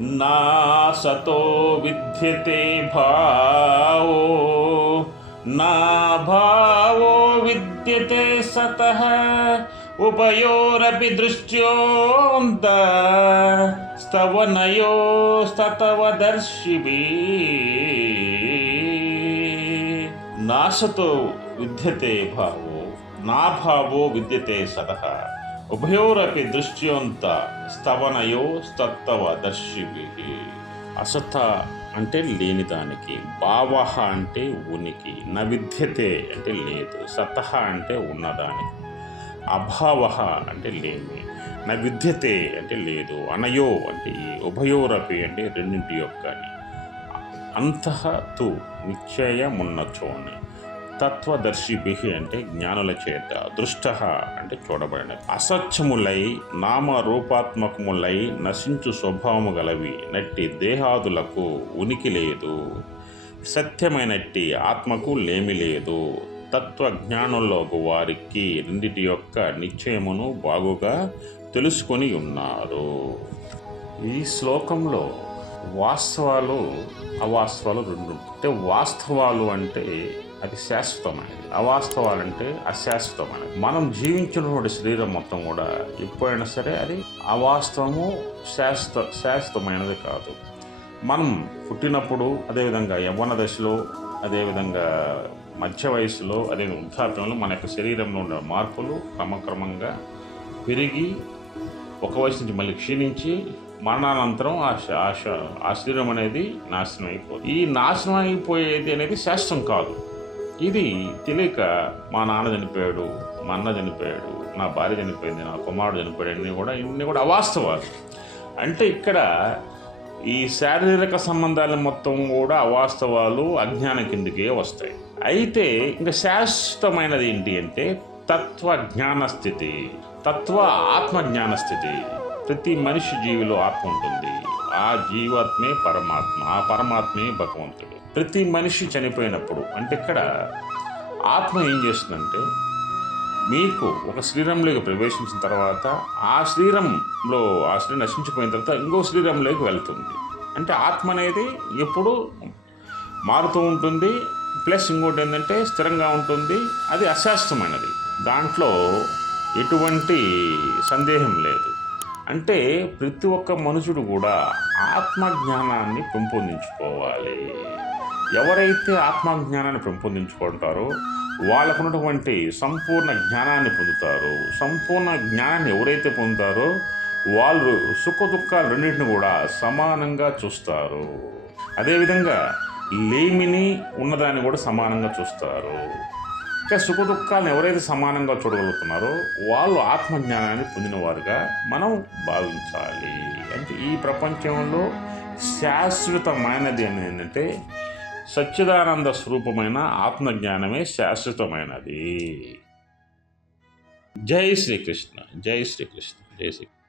నా సతో విద్యతే భావో నా భావో విద్యతే సతః ఉభయోరపి దృష్ట్యోంత స్తవనయోస్తతవదర్శిభిః. నాసతో విద్యతే భావో నా భావో విద్యతే సతః ఉభయోరపి దృష్ట్యోంత స్తవనయోస్తతవదర్శిభిః. అసత అంటే లేని దానికి, భావ అంటే ఉనికి, న విద్యతే అంటే లేదు, సతః అంటే ఉన్నదానికి, అభావ అంటే లేని, న విద్యతే అంటే లేదు, అనయో అంటే ఈ, ఉభయోరపి అంటే రెండింటి యొక్క, అంతః తు నిశ్చయమున్నచోని, తత్వదర్శిభి అంటే జ్ఞానుల చేత, దృష్ట అంటే చూడబడిన, అసత్యములై నామరూపాత్మకములై నశించు స్వభావము గలవి నట్టి దేహాదులకు ఉనికి లేదు, సత్యమైనట్టి ఆత్మకు లేమి లేదు. తత్వజ్ఞానులకు వారికి రెండిటి యొక్క నిశ్చయమును బాగుగా తెలుసుకొని ఉన్నారు. ఈ శ్లోకంలో వాస్తవాలు అవాస్తవాలు రెండు. అంటే వాస్తవాలు అంటే అది శాశ్వతమైనది, అవాస్తవాలు అంటే అశాశ్వతమైనది. మనం జీవించినటువంటి శరీరం మొత్తం కూడా ఎప్పుడైనా సరే అది అవాస్తవము, శాశ్వతమైనది కాదు. మనం పుట్టినప్పుడు, అదేవిధంగా యవ్వన దశలో, అదేవిధంగా మధ్య వయసులో, అదే వృద్ధాప్యంలో మన యొక్క శరీరంలో ఉన్న మార్పులు క్రమక్రమంగా పెరిగి ఒక వయసు నుంచి మళ్ళీ క్షీణించి మరణానంతరం ఆ శరీరం అనేది నాశనం అయిపోతుంది. ఈ నాశనం అయిపోయేది అనేది శాశ్వతం కాదు. ఇది తెలియక మా నాన్న చనిపోయాడు, మా అన్న చనిపోయాడు, నా భార్య చనిపోయింది, నా కుమారుడు చనిపోయాడు, ఇన్ని కూడా అవాస్తవాలు. అంటే ఇక్కడ ఈ శారీరక సంబంధాలు మొత్తం కూడా అవాస్తవాలు, అజ్ఞానం కిందకే వస్తాయి. అయితే ఇంకా శాశ్వతమైనది ఏంటి అంటే తత్వజ్ఞాన స్థితి, ఆత్మజ్ఞాన స్థితి. ప్రతి మనిషి జీవిలో ఆత్మ ఉంటుంది, ఆ జీవాత్మే పరమాత్మ, ఆ పరమాత్మే భగవంతుడు. ప్రతి మనిషి చనిపోయినప్పుడు అంటే ఇక్కడ ఆత్మ ఏం చేస్తుందంటే, మీకు ఒక శరీరంలోకి ప్రవేశించిన తర్వాత ఆ శరీరం నశించిపోయిన తర్వాత ఇంకో శరీరంలోకి వెళ్తుంది. అంటే ఆత్మ అనేది ఎప్పుడు మారుతూ ఉంటుంది. ప్లస్ ఇంకోటి ఏంటంటే స్థిరంగా ఉంటుంది, అది అశాశ్వతమైనది, దాంట్లో ఎటువంటి సందేహం లేదు. అంటే ప్రతి ఒక్క మనుషుడు కూడా ఆత్మజ్ఞానాన్ని పెంపొందించుకోవాలి. ఎవరైతే ఆత్మజ్ఞానాన్ని పెంపొందించుకుంటారో వాళ్ళకున్నటువంటి సంపూర్ణ జ్ఞానాన్ని పొందుతారు. సంపూర్ణ జ్ఞానాన్ని ఎవరైతే పొందుతారో వాళ్ళు సుఖ దుఃఖాలు రెండింటిని కూడా సమానంగా చూస్తారు. అదేవిధంగా లేమిని ఉన్నదాన్ని కూడా సమానంగా చూస్తారు. ఇంకా సుఖ దుఃఖాలను ఎవరైతే సమానంగా చూడగలుగుతున్నారో వాళ్ళు ఆత్మజ్ఞానాన్ని పొందినవారుగా మనం భావించాలి. అంటే ఈ ప్రపంచంలో శాశ్వతమైనది అనేది ఏంటంటే సచ్చిదానంద స్వరూపమైన ఆత్మజ్ఞానమే శాశ్వతమైనది. జై శ్రీకృష్ణ, జై శ్రీకృష్ణ, జై శ్రీ.